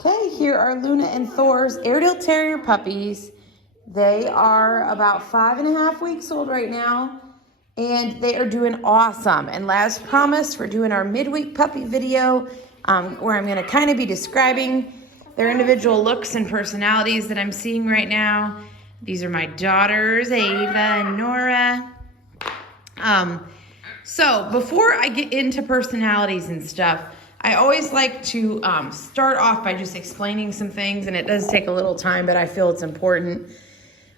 Okay, here are Luna and Thor's Airedale Terrier puppies. They are about 5.5 weeks old right now, and they are doing awesome. And as promised, we're doing our midweek puppy video where I'm going to kind of be describing their individual looks and personalities that I'm seeing right now. These are my daughters, Ava and Nora. So before I get into personalities and stuff, I always like to start off by just explaining some things, and it does take a little time, but I feel it's important.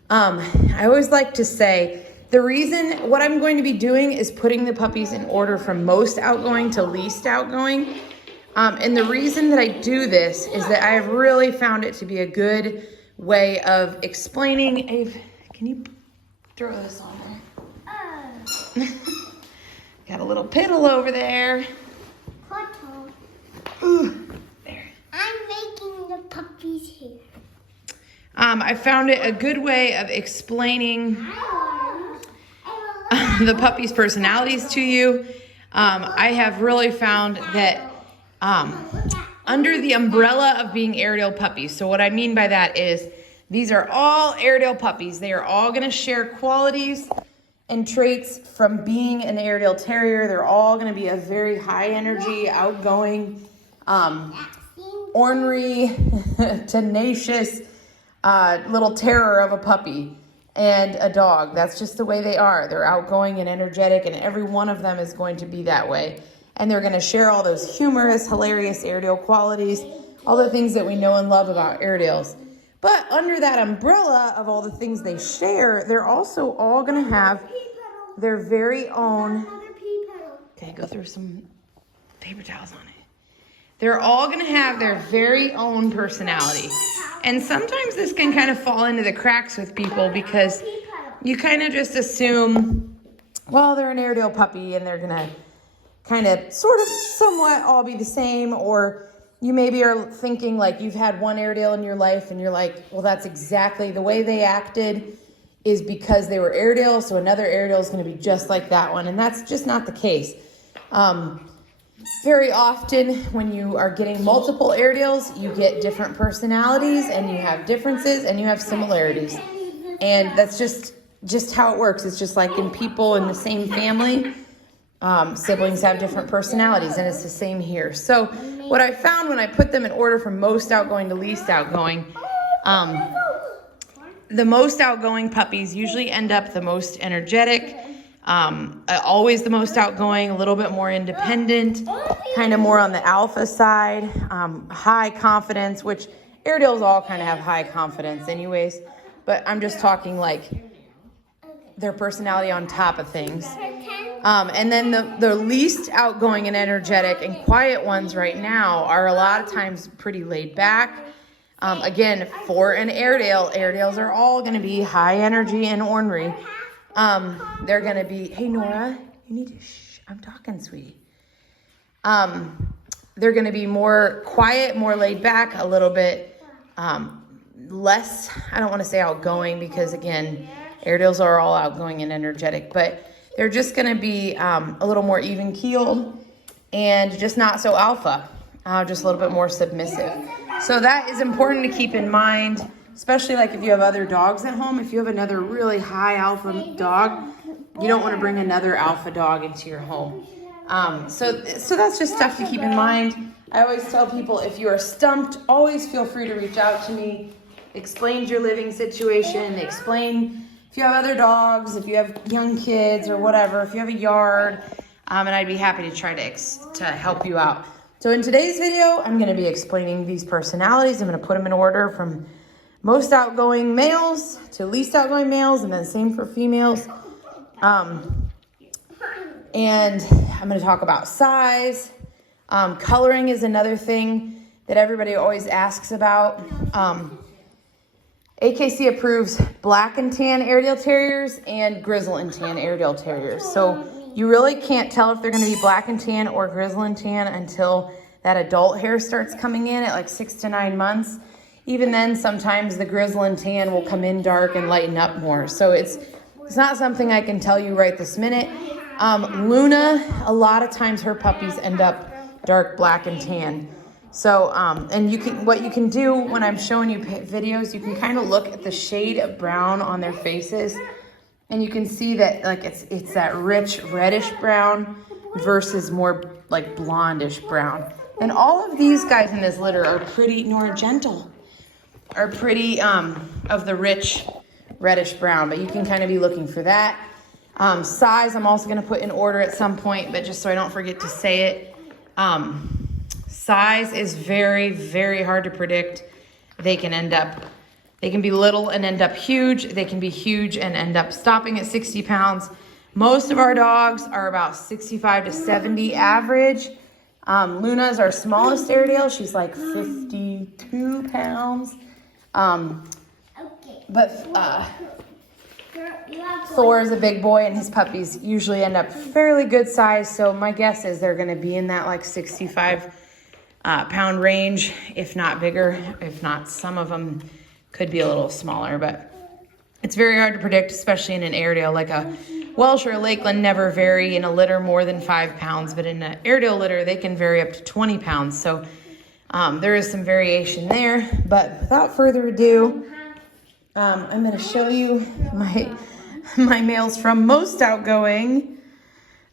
I always like to say the reason what I'm going to be doing is putting the puppies in order from most outgoing to least outgoing. And the reason that I do this is that I have really found it to be a good way of explaining. Ave, can you throw this on there? Got a little piddle over there. Ooh, there. I'm making the puppies here. I found it a good way of explaining the puppies' personalities to you. I have really found that under the umbrella of being Airedale puppies, so what I mean by that is these are all Airedale puppies. They are all going to share qualities and traits from being an Airedale Terrier. They're all going to be a very high energy, outgoing, ornery, tenacious little terror of a puppy and a dog. That's just the way they are. They're outgoing and energetic, and every one of them is going to be that way. And they're going to share all those humorous, hilarious Airedale qualities, all the things that we know and love about Airedales. But under that umbrella of all the things they share, they're also all going to have their very own... Okay, go through some paper towels on it. They're all going to have their very own personality. And sometimes this can kind of fall into the cracks with people because you kind of just assume, well, they're an Airedale puppy and they're going to kind of sort of somewhat all be the same. Or you maybe are thinking like you've had one Airedale in your life and you're like, well, that's exactly the way they acted is because they were Airedale. So another Airedale is going to be just like that one. And that's just not the case. Very often when you are getting multiple Airedales, you get different personalities and you have differences and you have similarities. And that's just how it works. It's just like in people in the same family, siblings have different personalities, and it's the same here. So what I found when I put them in order from most outgoing to least outgoing, the most outgoing puppies usually end up the most energetic, always the most outgoing, a little bit more independent, kind of more on the alpha side, high confidence, which Airedales all kind of have high confidence anyways, but I'm just talking like their personality on top of things. And then the least outgoing and energetic and quiet ones right now are a lot of times pretty laid back. Again, for an Airedale, Airedales are all going to be high energy and ornery. They're going to be, hey, Nora, you need to, shh, I'm talking, sweetie. They're going to be more quiet, more laid back, a little bit less, I don't want to say outgoing because, again, Airedales are all outgoing and energetic, but they're just going to be a little more even-keeled and just not so alpha, just a little bit more submissive. So that is important to keep in mind, especially like if you have other dogs at home. If you have another really high alpha dog, you don't want to bring another alpha dog into your home. So that's just stuff to keep in mind. I always tell people if you are stumped, always feel free to reach out to me. Explain your living situation. Explain if you have other dogs, if you have young kids or whatever, if you have a yard, and I'd be happy to try to help you out. So in today's video, I'm going to be explaining these personalities. I'm going to put them in order from most outgoing males to least outgoing males, and then same for females. And I'm going to talk about size. Coloring is another thing that everybody always asks about. AKC approves black and tan Airedale Terriers and grizzle and tan Airedale Terriers. So you really can't tell if they're going to be black and tan or grizzle and tan until that adult hair starts coming in at like 6 to 9 months. Even then, sometimes the grizzle and tan will come in dark and lighten up more. So it's not something I can tell you right this minute. Luna, a lot of times her puppies end up dark black and tan. So, and what you can do when I'm showing you videos, you can kind of look at the shade of brown on their faces, and you can see that like it's that rich reddish brown versus more like blondish brown. And all of these guys in this litter are pretty, Nora, gentle, are pretty of the rich reddish brown, but you can kind of be looking for that. Size, I'm also going to put in order at some point, but just so I don't forget to say it. Size is very, very hard to predict. They can be little and end up huge. They can be huge and end up stopping at 60 pounds. Most of our dogs are about 65 to 70 average. Luna's our smallest Airedale. She's like 52 pounds. But Thor is a big boy, and his puppies usually end up fairly good size. So my guess is they're going to be in that like 65 pound range, if not bigger. If not, some of them could be a little smaller, but it's very hard to predict, especially in an Airedale. Like a Welsh or a Lakeland never vary in a litter more than 5 pounds, but in an Airedale litter, they can vary up to 20 pounds. So there is some variation there, but without further ado, I'm going to show you my males from most outgoing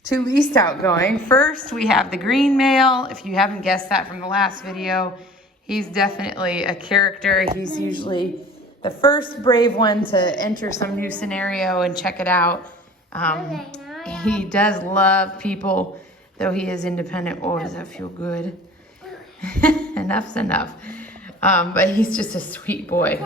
to least outgoing. First, we have the green male. If you haven't guessed that from the last video, he's definitely a character. He's usually the first brave one to enter some new scenario and check it out. He does love people, though he is independent. Oh, does that feel good? Enough's enough. But he's just a sweet boy.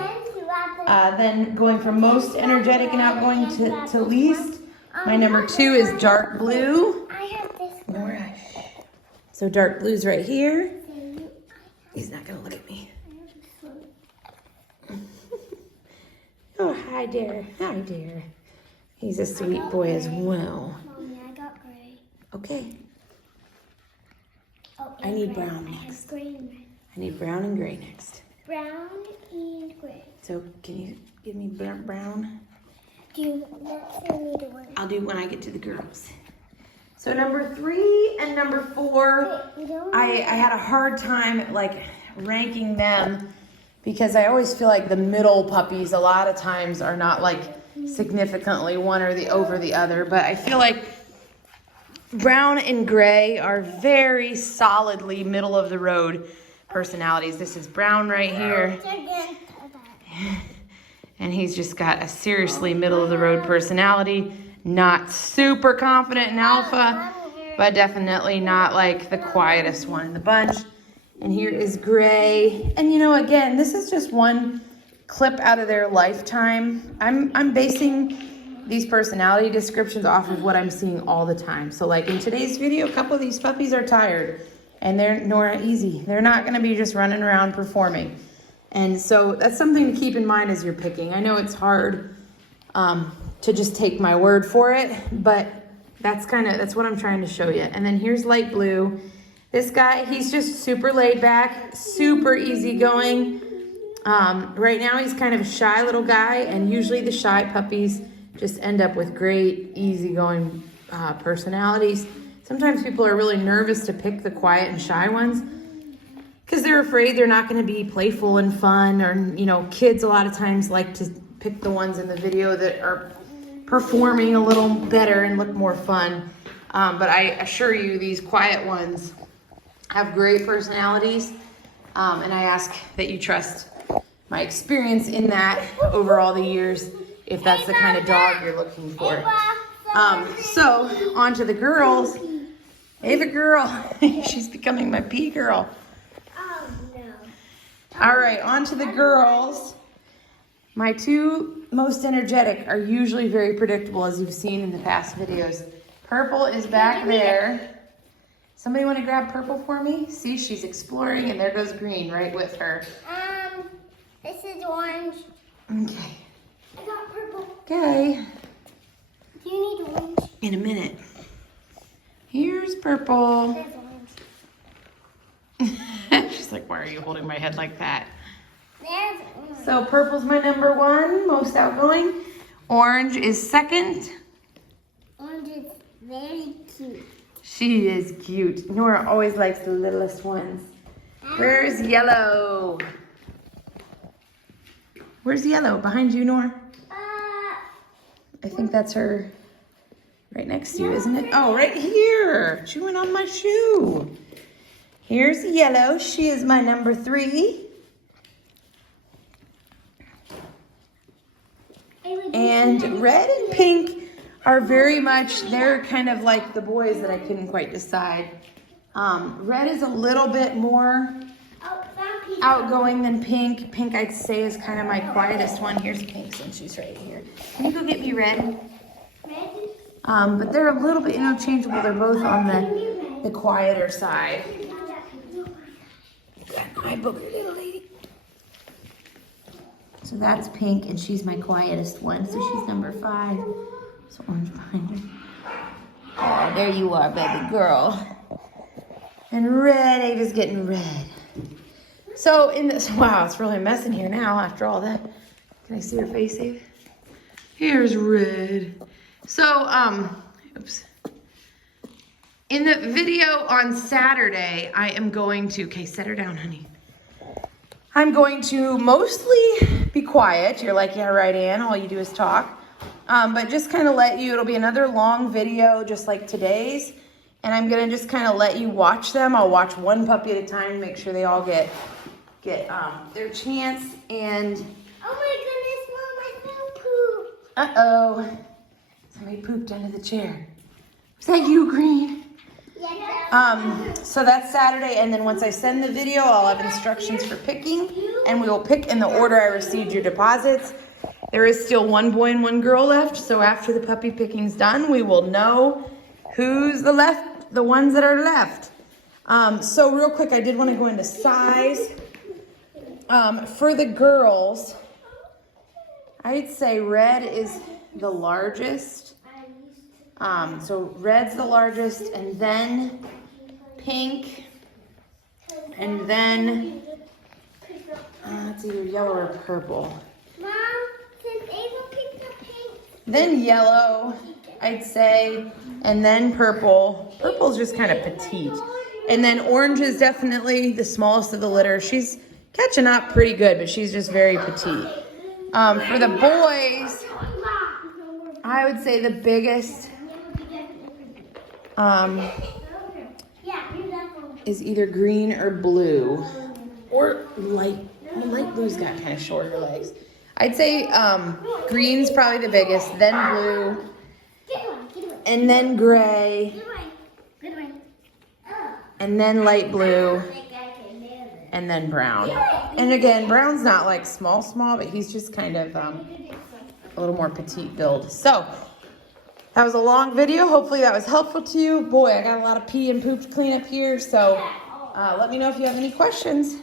Then going from most energetic and outgoing to least, my number 2 is dark blue. I have this one. All right. So dark blue's right here. He's not gonna look at me. Oh, hi dear. Hi dear. He's a sweet boy as well. Mommy, I got gray. Okay. Oh, I need gray. brown I have next. green and red. I need brown and gray next. Brown and gray. So can you give me brown? Let's send me the one. I'll do when I get to the girls. So number 3 and number 4, I had a hard time like ranking them because I always feel like the middle puppies a lot of times are not like significantly one or the over the other, but I feel like brown and gray are very solidly middle of the road personalities. This is brown right here. And he's just got a seriously middle of the road personality. Not super confident in alpha, but definitely not like the quietest one in the bunch. And here is gray. And you know, again, this is just one clip out of their lifetime. I'm basing these personality descriptions off of what I'm seeing all the time. So like in today's video, a couple of these puppies are tired and they're Nora easy. They're not gonna be just running around performing. And so that's something to keep in mind as you're picking. I know it's hard to just take my word for it, but that's what I'm trying to show you. And then here's light blue. This guy, he's just super laid back, super easygoing. Right now he's kind of a shy little guy, and usually the shy puppies just end up with great easygoing personalities. Sometimes people are really nervous to pick the quiet and shy ones because they're afraid they're not going to be playful and fun, or, you know, kids a lot of times like to pick the ones in the video that are performing a little better and look more fun. But I assure you, these quiet ones have great personalities, and I ask that you trust my experience in that over all the years, if that's the kind of dog you're looking for. So on to the girls. Ava girl, she's becoming my pee girl. All right, on to the girls. My 2 most energetic are usually very predictable, as you've seen in the past videos. Purple is back there. Somebody want to grab purple for me? See, she's exploring, and there goes green right with her. This is orange. Okay. I got purple. Okay. Do you need orange? In a minute. Here's purple. There's orange. She's like, why are you holding my head like that? There's orange. So purple's my number 1, most outgoing. Orange is second. Orange is very cute. She is cute. Nora always likes the littlest ones. Where's Yellow? Where's Yellow? Behind you, Nor? I think that's her right next to you, isn't it? Oh, right here. Chewing on my shoe. Here's Yellow. She is my number 3. And Red and Pink are very much, they're kind of like the boys that I couldn't quite decide. Red is a little bit more outgoing than Pink. Pink, I'd say, is kind of my quietest one. Here's Pink, since she's right here. Can you go get me Red? But they're a little bit interchangeable. They're both on the quieter side. Hi, booger little lady. So that's Pink, and she's my quietest one. So she's number 5. So Orange behind her. Oh, there you are, baby girl. And Red, Ava's getting red. So in this, wow, it's really a mess in here now after all that. Can I see her face, Ava? Here's Red. So, oops. In the video on Saturday, I am going to, okay, set her down, honey. I'm going to mostly be quiet. You're like, yeah, right, Ann. All you do is talk. But just kind of let you, it'll be another long video just like today's. And I'm going to just kind of let you watch them. I'll watch one puppy at a time, make sure they all get their chance. And oh my goodness, Mom, I found poop. uh-oh. Somebody pooped under the chair. Was that you, Green? So that's Saturday, and then once I send the video, I'll have instructions for picking, and we will pick in the order I received your deposits. There is still 1 boy and 1 girl left, so after the puppy picking's done, we will know who's the ones that are left. So real quick, I did want to go into size. For the girls, I'd say Red is the largest. So Red's the largest, and then Pink, and then it's either yellow or purple. Mom, since Ava picked up Pink. Then Yellow, I'd say, and then Purple. Purple's just kind of petite. And then Orange is definitely the smallest of the litter. She's catching up pretty good, but she's just very petite. For the boys, I would say the biggest is either green or blue, or light. Well, light blue's got kind of shorter legs. I'd say green's probably the biggest, then blue, and then gray, and then light blue, and then brown. And again, brown's not like small, but he's just kind of a little more petite build. So that was a long video. Hopefully that was helpful to you. Boy, I got a lot of pee and poop to clean up here. So let me know if you have any questions.